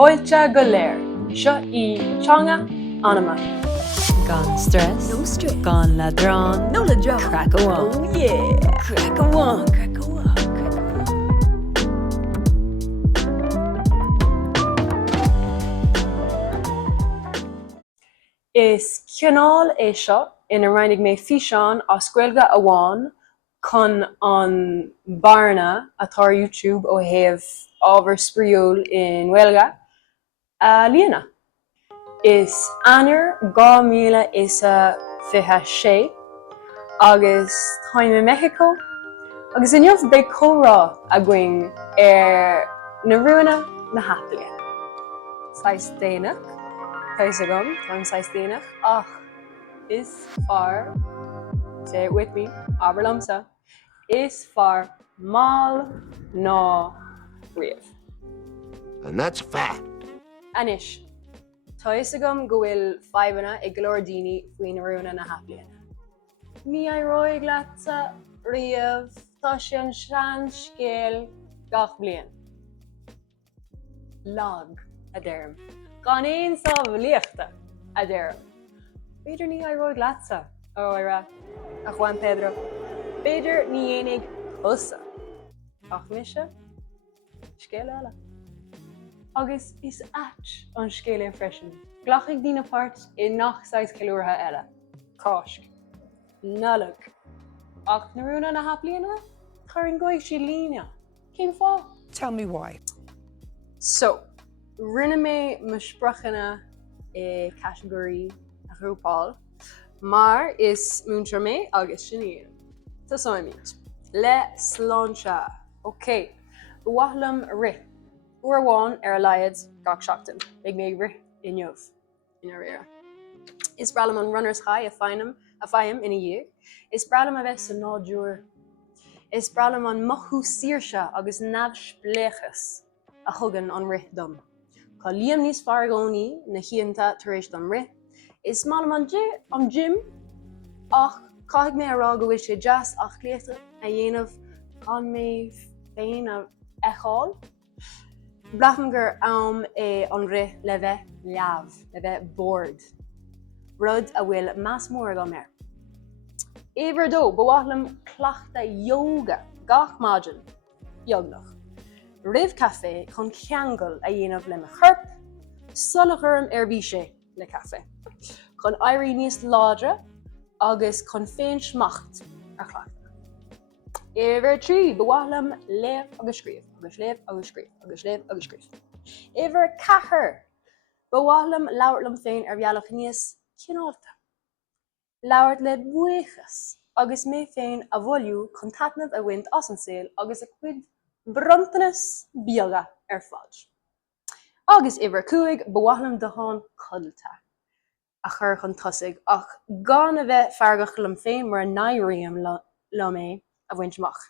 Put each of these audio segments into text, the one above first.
Fáilte go léir, seo í teanga anama. Gone stress. No stress. Gone ladrón. No ladrón. Crack a one. Oh yeah. Crack a one. Crack a one. Crack a one. Is ciorcail é seo ina roinnig mé fiseán á scoilga amháin chun an barna atá YouTube ó thaobh ábhar spríol in Gaeilge líana. Is anar 2026 agus táim in Mexico agus inniuh be cómhrá a going na ruúna na haplia. Sais déanach, cais agam, táim sais déanach, ach is fearr, say it with me, aberlamsa, is fearr Mall ná príomh. And that's fact. Anis, tá is agam go bhfuil faibanna ag glór daoine faoin na ruúna na hapliana. Ní a roimh leatsa riamh tá sé an seanscéal gach bliain. Lag a deirm. Gan éon sábh líochta a deirm. Beidir ní a roimh leatsa ó ira a Juan Pedro. Beidir ní dhéananig usa. Ach mise, scéal eile. Agus is at an scéal in freisin. Glachig dína part in nach 6 kilóirtha eile. Cásc. Nullag. Ach na rúna na hapliana, chuir an gcuig sí líne. Céim fá? Tell me why. So, rinne mé me sprachana category a grúpáil, mar is múntar mé agus sinníon. Tá sáimid. Le sláinte. Ok. Bhuaithlim ri. Uair bháin ar a laiad gach seachtain. Ag mé ri inniuh ina réir. Is bralam an runner's high a fáim ina dhiúg. Is bralam a bheith sa nádúr. Is bralam an mothú saoirse agus nabh spléchas a thugan an ri dom. Cá líam níos fearr gcónaí na chianta tar éis dom ri. Is málam an gym ach caithfidh mé ará go bhfuil sé deas ach cléachta a dhéanamh gan mé féin a eáil. Blacham gur am an ri le bheith leabh, le bheith bored. Rud a bhfuil más mór go mér. Éidir dó bhuaithlim cleachta yoga gach maidin beagnach. Roimh café chun ceangal a dhéanamh le chorp, solachorm ar bhí sé le café. Chun éirí níos láidre agus chun féin smacht ar chleachta. Éidir trí bhuaithlim léamh agus scríomh, agus léamh agus scríomh, agus léamh agus scríomh. Éidir cathair bhuaithlim labhartlim féin ar bhealach níos cineálta. Labhart le buchas agus mé féin a bhfuilú chun taitneamh a bhaint as an saoil agus a cuid brontanas beaga ar fád. Agus éidir cuaig bhuaithlim de hán codalta a chur chun tosaigh ach gan a bheith feargach lom féin mar an naimhríam le mé a bhaintmach.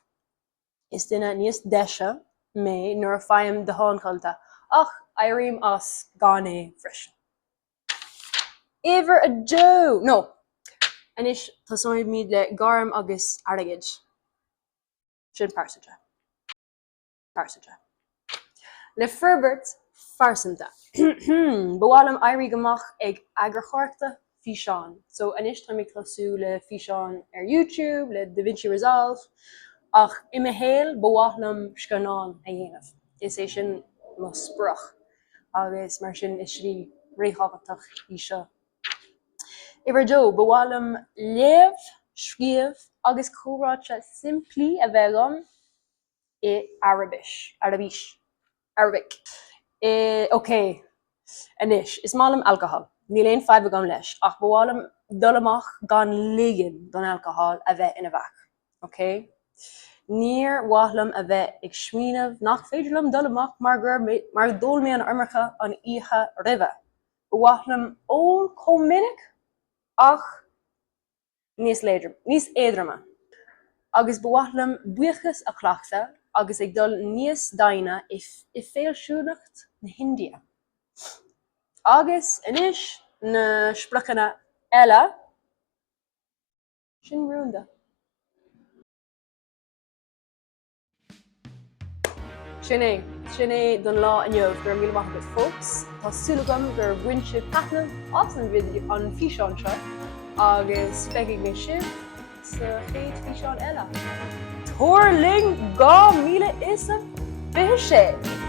Is duine níos deise mé nuair a fáim de hán codalta ach éiríam as gan é freisin. Éidir a dó, no, anis tá sáid míad le gairm agus airgid. Sin páirsaide. Páirsaide. Le Ferbert farsanta. Bhuaillim éirí gomach ag agur chorta fiseán. So anis tá mé closú le fiseán ar YouTube, le DaVinci Resolve, ach imime héal bhuaithlim scanán a dhéanamh. Is é sin mo sprach agus mar sin is rí réábhachtach í seo. Éidir dó bhuaillim léamh, scríomh agus cómhráte simplí a bheith agam Arabic. Ok, anis, is málam alcohol. Ní léon 5 agam leis, ach bhuaillim dul amach gan ligean don alcohol a bheith ina bhach. Ok? Níor bhuaithlim a bheith ag smaoinemh nach féidirlim dul amach mar dul mé an ormarcha an oíche roimh. Bhuaithlim ól cominic ach níos éidirma. Agus bhuaithlim buchas a chleachta agus ag dul níos daine i féilsiúnacht na Hindia. Agus inis na sprachana eile sin rúnda. Sinné don lá aniuh gur mí agus fós, Tá sulúlagam gur bhain si patnam as an video an fián seo agus feigh mé sib sa chéad fián eile. Tuairling 2020.